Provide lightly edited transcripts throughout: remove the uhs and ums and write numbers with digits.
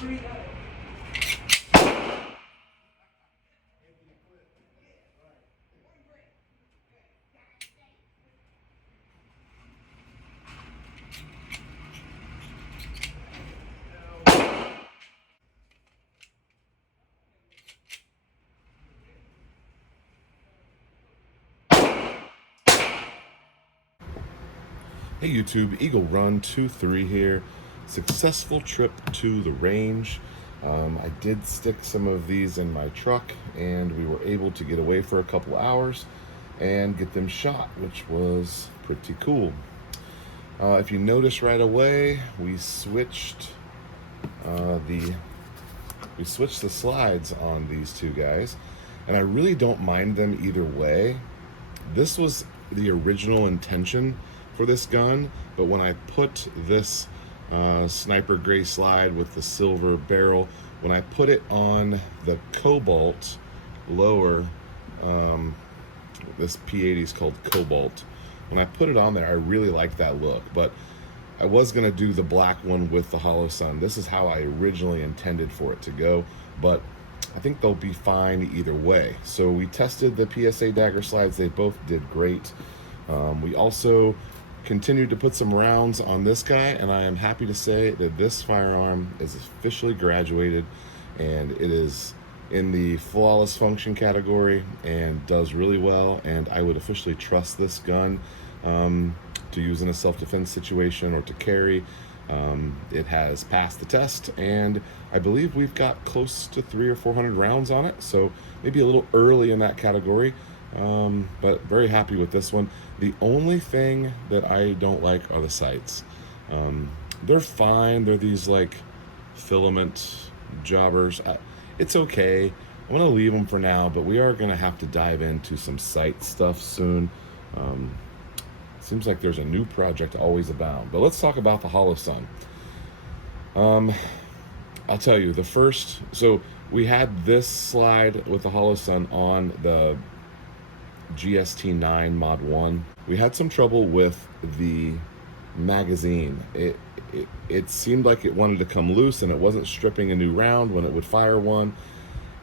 Hey YouTube, Eagle Run 23 here. Successful trip to the range. I did stick some of these in my truck and we were able to get away for a couple hours and get them shot, which was pretty cool. If you notice right away, we switched the slides on these two guys, and I really don't mind them either way. This was the original intention for this gun, but when I put this sniper gray slide with the silver barrel, when I put it on the Cobalt lower, this P80 is called Cobalt, when I put it on there, I really like that look, but I was going to do the black one with the Holosun. This is how I originally intended for it to go, but I think they'll be fine either way. So we tested the PSA dagger slides. They both did great. We also continued to put some rounds on this guy, and I am happy to say that this firearm is officially graduated and it is in the flawless function category and does really well, and I would officially trust this gun to use in a self-defense situation or to carry. It has passed the test, and I believe we've got close to 300 or 400 rounds on it, so maybe a little early in that category, but very happy with this one. The only thing that I don't like are the sights. They're fine. They're these like filament jobbers. It's okay. I'm gonna leave them for now, but we are gonna have to dive into some sight stuff soon. Seems like there's a new project always abound. But let's talk about the Holosun. I'll tell you, so we had this slide with the Holosun on the GST9 Mod 1. We had some trouble with the magazine. It seemed like it wanted to come loose and it wasn't stripping a new round when it would fire one.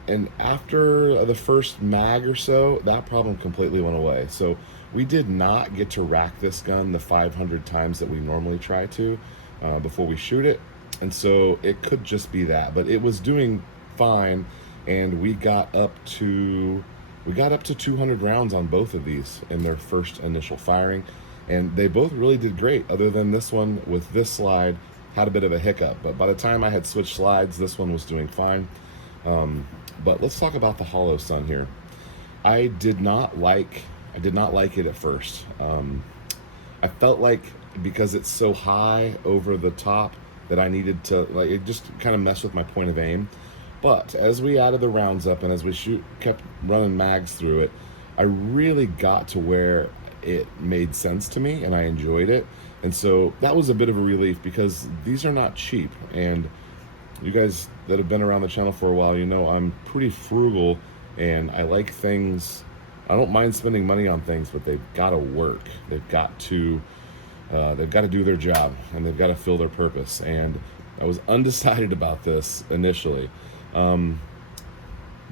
And after the first mag or so, that problem completely went away. So we did not get to rack this gun the 500 times that we normally try to before we shoot it. And so it could just be that, but it was doing fine. And we got up to 200 rounds on both of these in their first initial firing. And they both really did great, other than this one with this slide had a bit of a hiccup. But by the time I had switched slides, this one was doing fine. But let's talk about the Holosun here. I did not like it at first. I felt like because it's so high over the top that I needed to, like, it just kind of messed with my point of aim. But as we added the rounds up and as we kept running mags through it, I really got to where it made sense to me and I enjoyed it. And so that was a bit of a relief, because these are not cheap. And you guys that have been around the channel for a while, you know I'm pretty frugal and I like things. I don't mind spending money on things, but they've got to work. They've got to do their job, and they've got to fill their purpose. And I was undecided about this initially.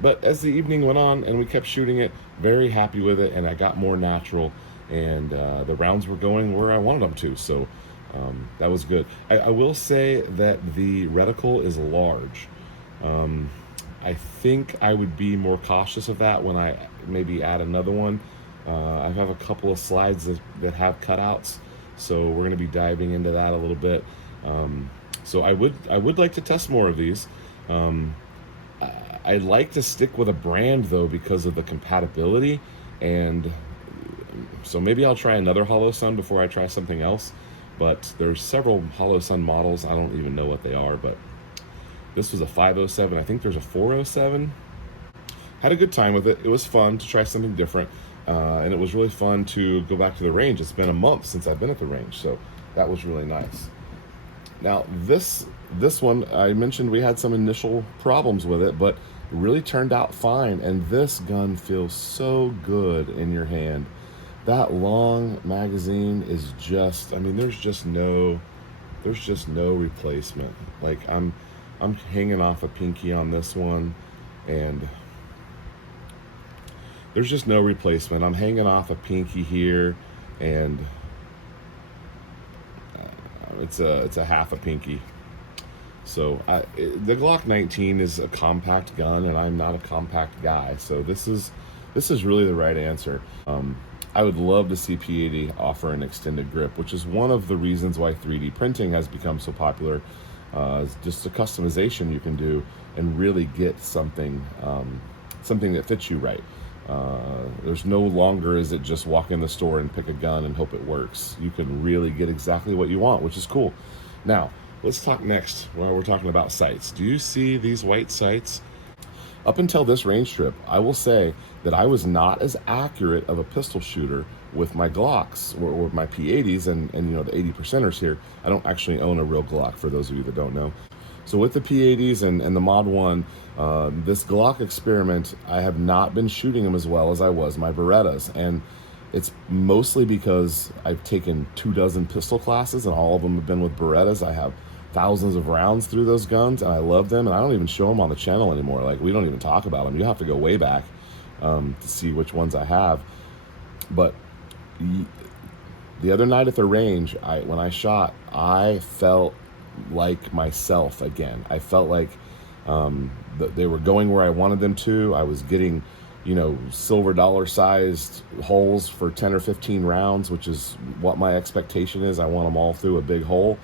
But as the evening went on and we kept shooting it, very happy with it, and I got more natural, and the rounds were going where I wanted them to. So that was good. I will say that the reticle is large. I think I would be more cautious of that when I maybe add another one. I have a couple of slides that have cutouts, so we're going to be diving into that a little bit. So I would like to test more of these. I'd like to stick with a brand though, because of the compatibility, and so maybe I'll try another Holosun before I try something else. But there's several Holosun models. I don't even know what they are, but this was a 507. I think there's a 407. Had a good time with it. It was fun to try something different, and it was really fun to go back to the range. It's been a month since I've been at the range, so that was really nice. Now this one, I mentioned we had some initial problems with it, but it really turned out fine. And this gun feels so good in your hand. That long magazine is just, I mean, there's just no replacement. Like, I'm I'm hanging off a pinky on this one, and there's just no replacement. I'm hanging off a pinky here, and it's a half a pinky. So the Glock 19 is a compact gun, and I'm not a compact guy. So this is really the right answer. I would love to see P80 offer an extended grip, which is one of the reasons why 3D printing has become so popular. It's just a customization you can do and really get something that fits you right. There's no longer is it just walk in the store and pick a gun and hope it works. You can really get exactly what you want, which is cool. Now, let's talk next while we're talking about sights. Do you see these white sights? Up until this range trip, I will say that I was not as accurate of a pistol shooter with my Glocks or my P80s and you know, the 80%ers here. I don't actually own a real Glock, for those of you that don't know. So with the P80s and the Mod 1, this Glock experiment, I have not been shooting them as well as I was my Berettas. And it's mostly because I've taken 24 pistol classes, and all of them have been with Berettas. I have thousands of rounds through those guns, and I love them, and I don't even show them on the channel anymore. Like, we don't even talk about them. You have to go way back to see which ones I have. But the other night at the range, when I shot, I felt like myself again. I felt like they were going where I wanted them to. I was getting, you know, silver dollar sized holes for 10 or 15 rounds, which is what my expectation is. I want them all through a big hole.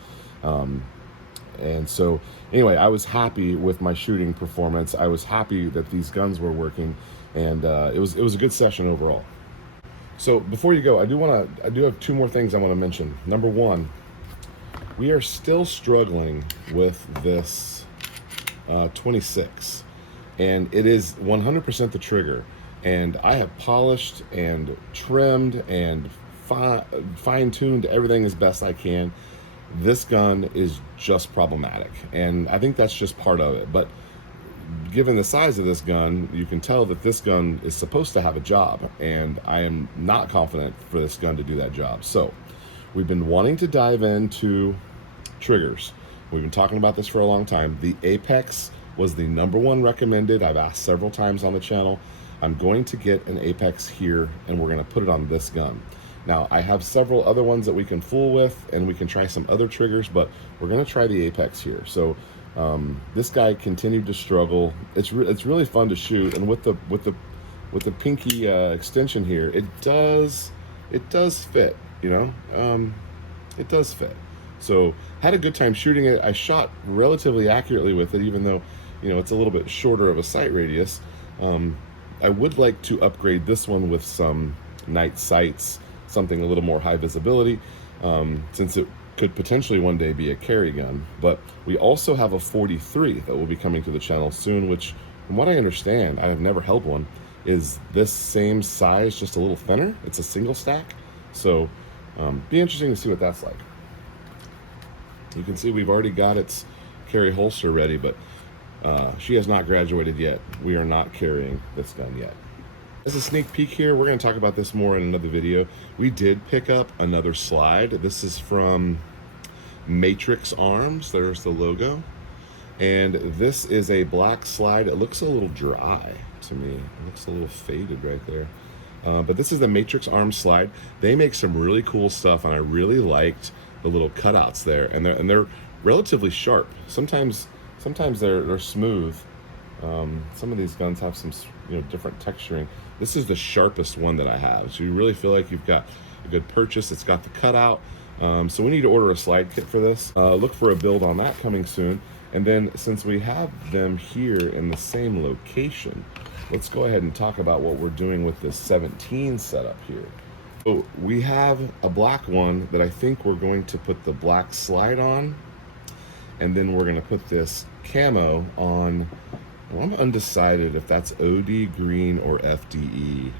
And so anyway, I was happy with my shooting performance. I was happy that these guns were working, and it was a good session overall. So before you go, I do have two more things I want to mention. Number one, we are still struggling with this 26, and it is 100% the trigger. And I have polished and trimmed and fine-tuned everything as best I can. This gun is just problematic, and I think that's just part of it. But given the size of this gun, you can tell that this gun is supposed to have a job, and I am not confident for this gun to do that job. So we've been wanting to dive into triggers. We've been talking about this for a long time. The Apex was the #1 recommended. I've asked several times on the channel. I'm going to get an Apex here, and we're going to put it on this gun. Now, I have several other ones that we can fool with, and we can try some other triggers, but we're going to try the Apex here. So this guy continued to struggle. It's really fun to shoot, and with the pinky extension here, it does fit. You know, it does fit. So had a good time shooting it. I shot relatively accurately with it, even though, you know, it's a little bit shorter of a sight radius. I would like to upgrade this one with some night sights, something a little more high visibility, since it could potentially one day be a carry gun. But we also have a 43 that will be coming to the channel soon, which, from what I understand, I have never held one, is this same size, just a little thinner. It's a single stack. So be interesting to see what that's like. You can see we've already got its carry holster ready, but she has not graduated yet. We are not carrying this gun yet. As a sneak peek here, we're going to talk about this more in another video. We did pick up another slide. This is from Matrix Arms. There's the logo. And this is a black slide. It looks a little dry to me. It looks a little faded right there. But this is the Matrix Arms slide. They make some really cool stuff, and I really liked the little cutouts there. And they're relatively sharp. Sometimes they're smooth. Some of these guns have some, you know, different texturing. This is the sharpest one that I have, so you really feel like you've got a good purchase. It's got the cutout, so we need to order a slide kit for this. Look for a build on that coming soon. And then, since we have them here in the same location, let's go ahead and talk about what we're doing with this 17 setup here. So we have a black one that I think we're going to put the black slide on, and then we're going to put this camo on. Well, I'm undecided if that's OD green or FDE.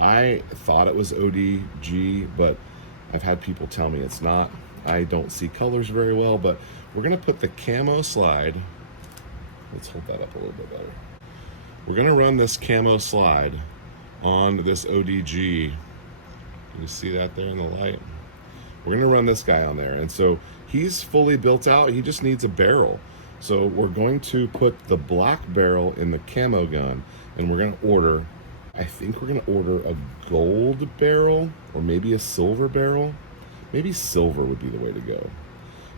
I thought it was ODG, but I've had people tell me it's not. I don't see colors very well, but we're going to put the camo slide. Let's hold that up a little bit better. We're going to run this camo slide on this ODG. You see that there in the light? We're going to run this guy on there. And so he's fully built out. He just needs a barrel. So we're going to put the black barrel in the camo gun, and we're going to order, I think we're going to order a gold barrel or maybe a silver barrel. Maybe silver would be the way to go.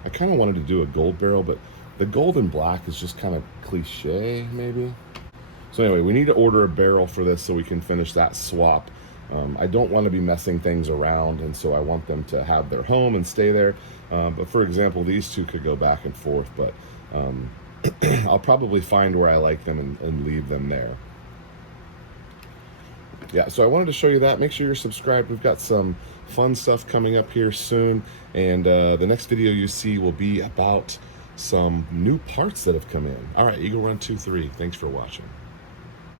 I kind of wanted to do a gold barrel, but the gold and black is just kind of cliche, maybe. So anyway, we need to order a barrel for this so we can finish that swap. I don't want to be messing things around, and so I want them to have their home and stay there. But for example, these two could go back and forth, but I'll probably find where I like them and leave them there. Yeah, so I wanted to show you that. Make sure you're subscribed. We've got some fun stuff coming up here soon, and the next video you see will be about some new parts that have come in. All right, Eagle Run 23. Thanks for watching.